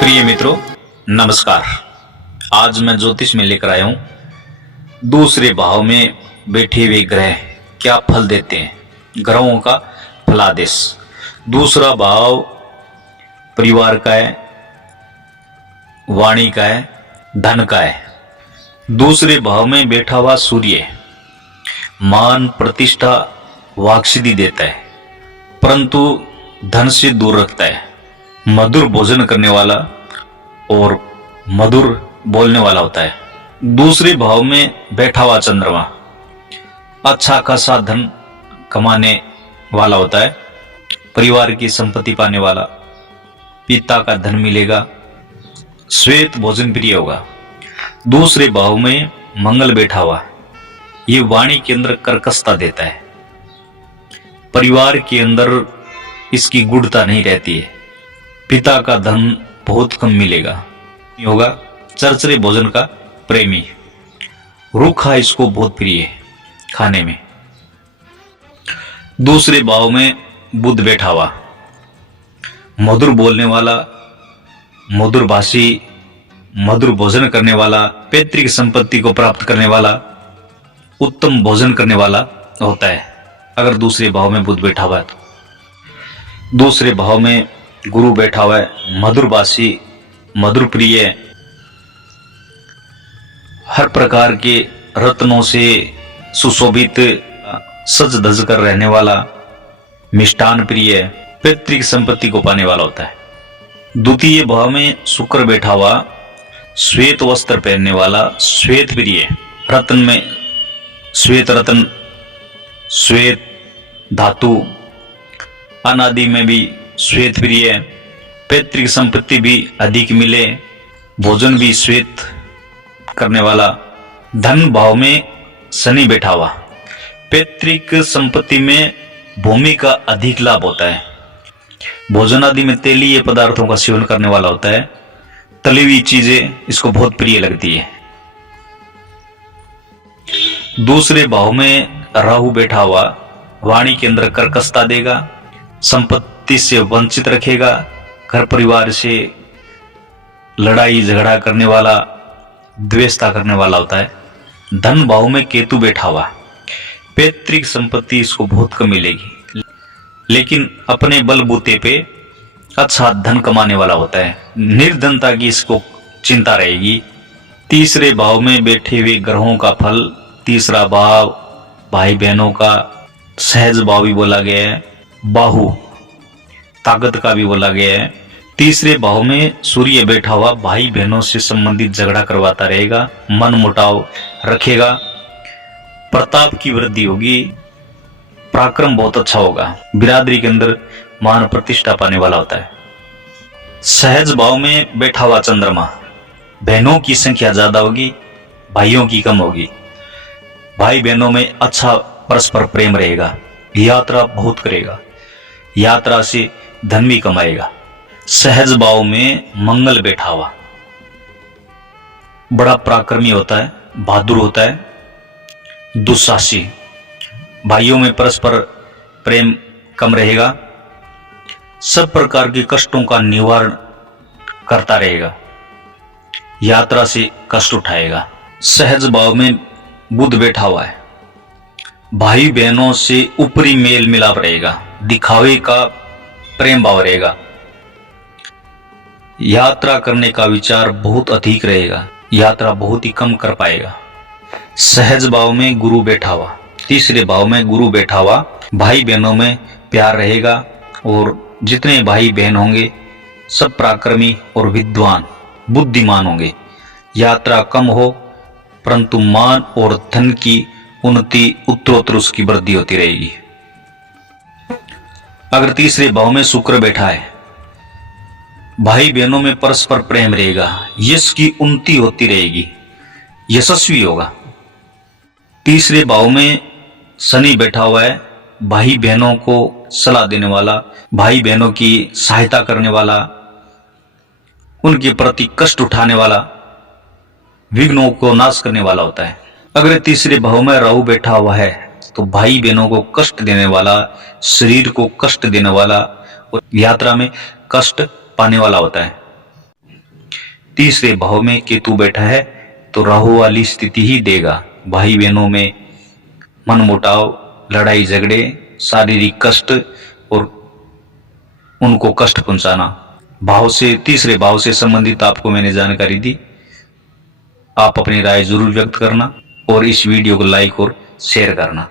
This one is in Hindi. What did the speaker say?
प्रिय मित्रों, नमस्कार। आज मैं ज्योतिष में लेकर आया हूं दूसरे भाव में बैठे हुए ग्रह क्या फल देते हैं। ग्रहों का फलादेश। दूसरा भाव परिवार का है, वाणी का है, धन का है। दूसरे भाव में बैठा हुआ सूर्य मान प्रतिष्ठा वाक्सिद्धि देता है, परंतु धन से दूर रखता है। मधुर भोजन करने वाला और मधुर बोलने वाला होता है। दूसरे भाव में बैठा हुआ चंद्रमा अच्छा खासा धन कमाने वाला होता है, परिवार की संपत्ति पाने वाला, पिता का धन मिलेगा, श्वेत भोजन प्रिय होगा। दूसरे भाव में मंगल बैठा हुआ, ये वाणी के अंदर कर्कशता देता है, परिवार के अंदर इसकी गुणता नहीं रहती है, पिता का धन बहुत कम मिलेगा। होगा चरचरे भोजन का प्रेमी, रूखा इसको बहुत प्रिय है खाने में। दूसरे भाव में बुध बैठा हुआ, मधुर बोलने वाला, मधुर भाषी, मधुर भोजन करने वाला, पैतृक संपत्ति को प्राप्त करने वाला, उत्तम भोजन करने वाला होता है अगर दूसरे भाव में बुध बैठा हुआ है तो। दूसरे भाव में गुरु बैठा हुआ है, मधुरभाषी, मधुर प्रिय, हर प्रकार के रत्नों से सुशोभित सज धज कर रहने वाला, मिष्टान प्रिय, पैतृक संपत्ति को पाने वाला होता है। द्वितीय भाव में शुक्र बैठा हुआ, श्वेत वस्त्र पहनने वाला, श्वेत प्रिय, रत्न में श्वेत रत्न, श्वेत धातु, अनादि में भी श्वेत प्रिय, पैतृक संपत्ति भी अधिक मिले, भोजन भी श्वेत करने वाला। धन भाव में शनि बैठा हुआ, पैतृक संपत्ति में भूमि का अधिक लाभ होता है, भोजन आदि में तेलीय पदार्थों का सेवन करने वाला होता है, तली हुई चीजें इसको बहुत प्रिय लगती है। दूसरे भाव में राहु बैठा हुआ, वाणी के अंदर कर्कशता देगा, संपत्ति से वंचित रखेगा, घर परिवार से लड़ाई झगड़ा करने वाला, द्वेषता करने वाला होता है। धन भाव में केतु बैठा हुआ, पैतृक संपत्ति इसको बहुत कम मिलेगी, लेकिन अपने बलबूते पे अच्छा धन कमाने वाला होता है, निर्धनता की इसको चिंता रहेगी। तीसरे भाव में बैठे हुए ग्रहों का फल, तीसरा भाव भाई बहनों का सहज भाव भी बोला गया है, बाहु ताकत का भी बोला गया है। तीसरे भाव में सूर्य बैठा हुआ, भाई बहनों से संबंधित झगड़ा करवाता रहेगा, मन मुटाव रखेगा, प्रताप की वृद्धि होगी, पराक्रम बहुत अच्छा होगा, बिरादरी के अंदर मान प्रतिष्ठा पाने वाला होता है। सहज भाव में बैठा हुआ चंद्रमा, बहनों की संख्या ज्यादा होगी, भाइयों की कम होगी, भाई बहनों में अच्छा परस्पर प्रेम रहेगा, यात्रा बहुत करेगा, यात्रा से धन भी कमाएगा। सहज भाव में मंगल बैठा हुआ, बड़ा पराक्रमी होता है, बहादुर होता है, दुस्साहसी, भाइयों में परस्पर प्रेम कम रहेगा, सब प्रकार के कष्टों का निवारण करता रहेगा, यात्रा से कष्ट उठाएगा। सहज भाव में बुध बैठा हुआ है, भाई बहनों से ऊपरी मेल मिलाप रहेगा, दिखावे का प्रेम भाव रहेगा, यात्रा करने का विचार बहुत अधिक रहेगा, यात्रा बहुत ही कम कर पाएगा। सहज भाव में गुरु बैठा हुआ, तीसरे भाव में गुरु बैठा हुआ, भाई बहनों में प्यार रहेगा और जितने भाई बहन होंगे सब पराक्रमी और विद्वान बुद्धिमान होंगे, यात्रा कम हो परंतु मान और धन की उन्नति उत्तरोत्तर उसकी वृद्धि होती रहेगी। अगर तीसरे भाव में शुक्र बैठा है, भाई बहनों में परस्पर प्रेम रहेगा, यश की उन्नति होती रहेगी, यशस्वी होगा। तीसरे भाव में शनि बैठा हुआ है, भाई बहनों को सलाह देने वाला, भाई बहनों की सहायता करने वाला, उनके प्रति कष्ट उठाने वाला, विघ्नों को नाश करने वाला होता है। अगर तीसरे भाव में राहु बैठा हुआ है तो भाई बहनों को कष्ट देने वाला, शरीर को कष्ट देने वाला और यात्रा में कष्ट पाने वाला होता है। तीसरे भाव में केतु बैठा है तो राहु वाली स्थिति ही देगा। भाई बहनों में मनमुटाव, लड़ाई झगड़े, शारीरिक कष्ट और उनको कष्ट पहुंचाना। भाव से, तीसरे भाव से संबंधित आपको मैंने जानकारी दी। आप अपनी राय जरूर व्यक्त करना और इस वीडियो को लाइक और शेयर करना।